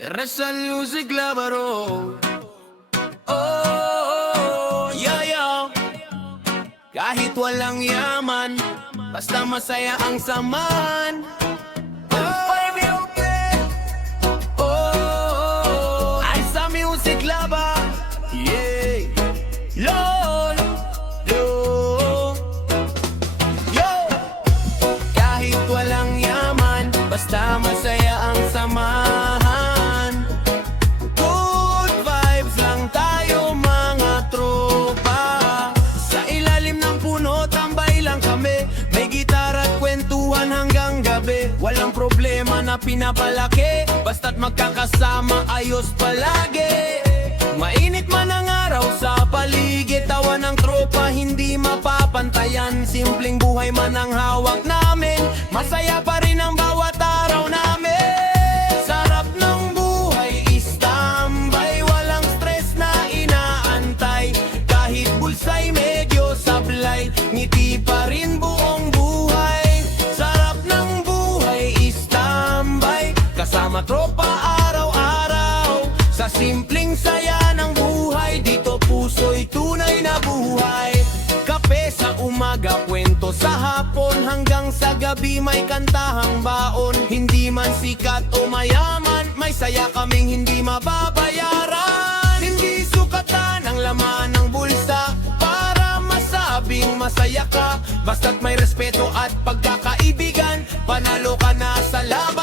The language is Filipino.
Rizal Music Labaro. Oh, yeah, yeah. Kahit walang yaman, basta masaya ang samahan. Oh, ay sa Music Laba. Yeah. Lord. Yo. Kahit walang yaman, basta masaya ang samahan. Good vibes lang tayo mga tropa. Sa ilalim ng puno, tambay lang kami. May gitara at kwentuhan hanggang gabi. Walang problema na pinapalaki, basta't magkakasama ayos palagi. Mainit man ang araw sa paligid, tawa ng tropa hindi mapapantayan. Simpleng buhay man ang hawak namin, masaya pa rin ang bawat araw namin. Sarap ng buhay, istambay, walang stress na inaantay. Kahit bulsay medyo sablay, ngiti pa rin buong buhay. Sarap ng buhay, istambay, kasama tropa araw-araw. Sa simpleng saya ng buhay, dito puso'y tunay na buhay. Kape sa umaga, kwento sa hapon, hanggang sa gabi may kantahang baon. Hindi man sikat o mayaman, may saya kaming hindi mababayaran. Hindi sukatan ang laman ng bulsa para masabing masaya ka. Basta't may respeto at pagkakaibigan, panalo ka na sa laban.